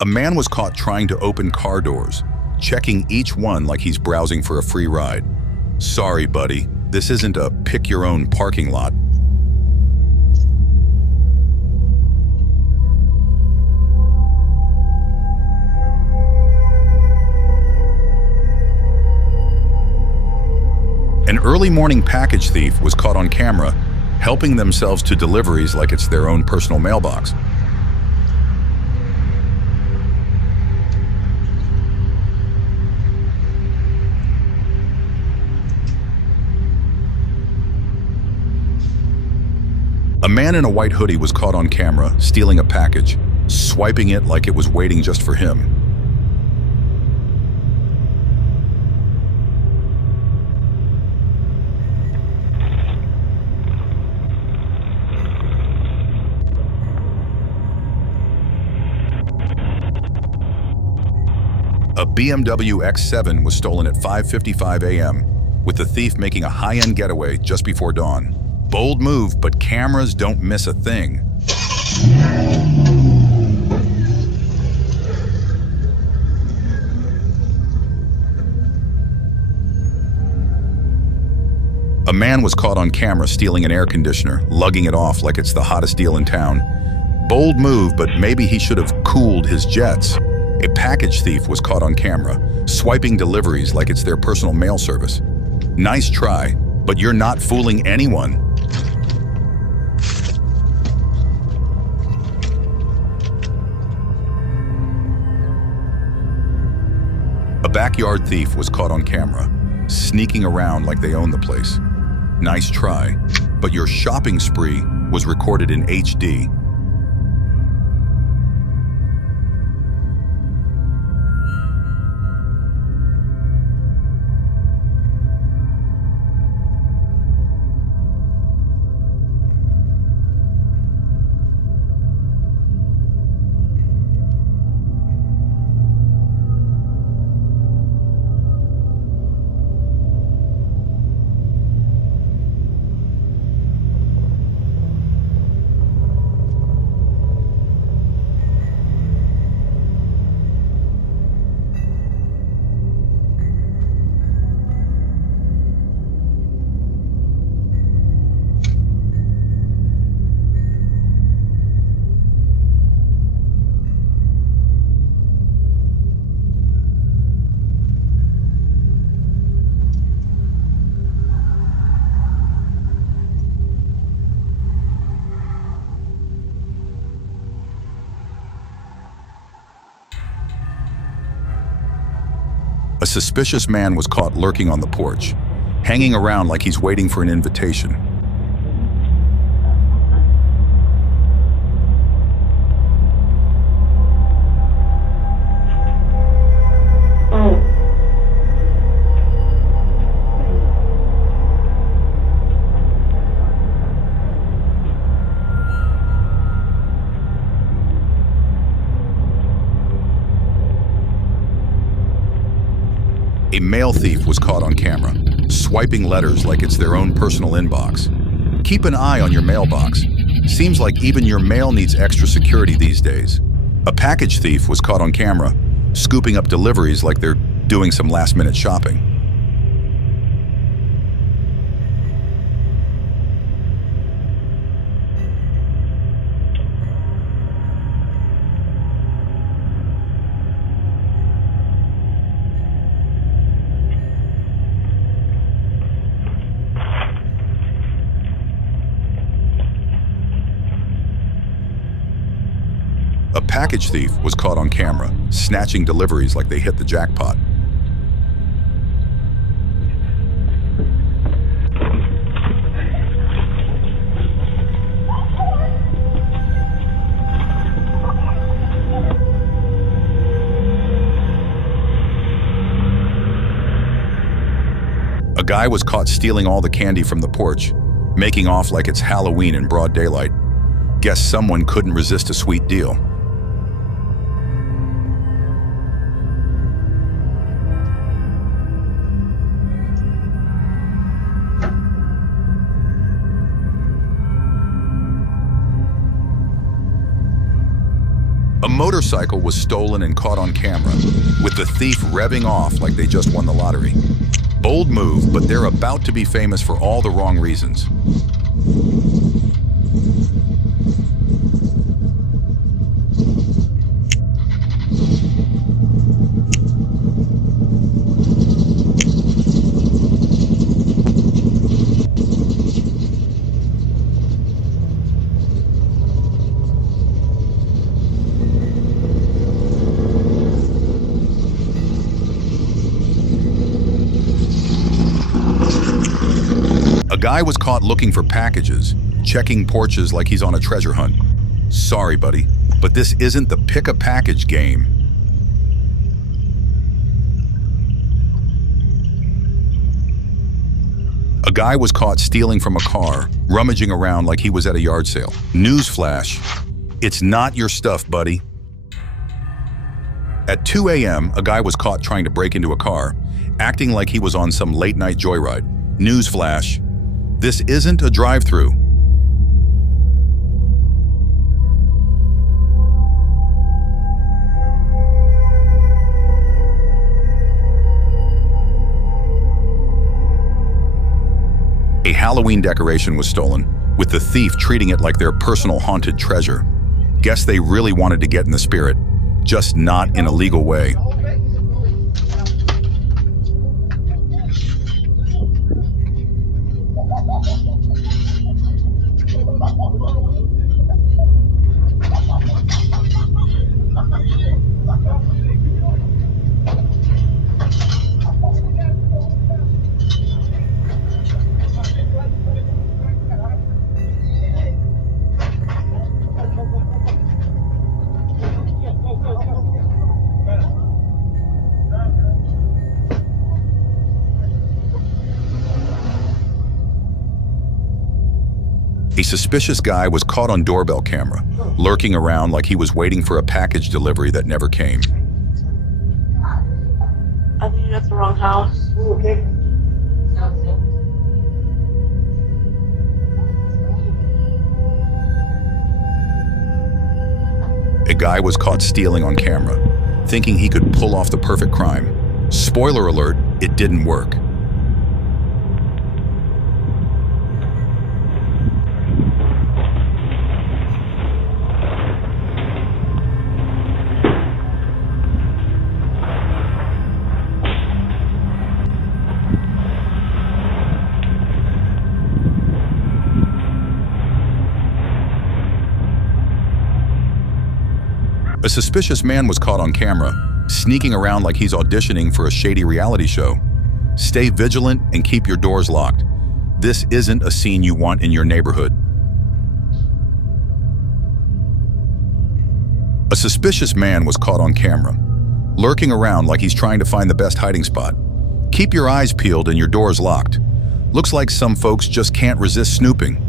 A man was caught trying to open car doors, checking each one like he's browsing for a free ride. Sorry, buddy, this isn't a pick-your-own parking lot. An early morning package thief was caught on camera, helping themselves to deliveries like it's their own personal mailbox. A man in a white hoodie was caught on camera stealing a package, swiping it like it was waiting just for him. A BMW X7 was stolen at 5:55 a.m., with the thief making a high-end getaway just before dawn. Bold move, but cameras don't miss a thing. A man was caught on camera stealing an air conditioner, lugging it off like it's the hottest deal in town. Bold move, but maybe he should have cooled his jets. A package thief was caught on camera, swiping deliveries like it's their personal mail service. Nice try, but you're not fooling anyone. A backyard thief was caught on camera, sneaking around like they own the place. Nice try, but your shopping spree was recorded in HD. A suspicious man was caught lurking on the porch, hanging around like he's waiting for an invitation. A mail thief was caught on camera, swiping letters like it's their own personal inbox. Keep an eye on your mailbox. Seems like even your mail needs extra security these days. A package thief was caught on camera, scooping up deliveries like they're doing some last-minute shopping. A package thief was caught on camera, snatching deliveries like they hit the jackpot. A guy was caught stealing all the candy from the porch, making off like it's Halloween in broad daylight. Guess someone couldn't resist a sweet deal. A motorcycle was stolen and caught on camera, with the thief revving off like they just won the lottery. Bold move, but they're about to be famous for all the wrong reasons. A guy was caught looking for packages, checking porches like he's on a treasure hunt. Sorry, buddy, but this isn't the pick a package game. A guy was caught stealing from a car, rummaging around like he was at a yard sale. Newsflash, it's not your stuff, buddy. At 2 a.m., a guy was caught trying to break into a car, acting like he was on some late-night joyride. Newsflash, this isn't a drive-through. A Halloween decoration was stolen, with the thief treating it like their personal haunted treasure. Guess they really wanted to get in the spirit, just not in a legal way. A suspicious guy was caught on doorbell camera, lurking around like he was waiting for a package delivery that never came. I think you're at the wrong house. Okay. A guy was caught stealing on camera, thinking he could pull off the perfect crime. Spoiler alert, it didn't work. A suspicious man was caught on camera, sneaking around like he's auditioning for a shady reality show. Stay vigilant and keep your doors locked. This isn't a scene you want in your neighborhood. A suspicious man was caught on camera, lurking around like he's trying to find the best hiding spot. Keep your eyes peeled and your doors locked. Looks like some folks just can't resist snooping.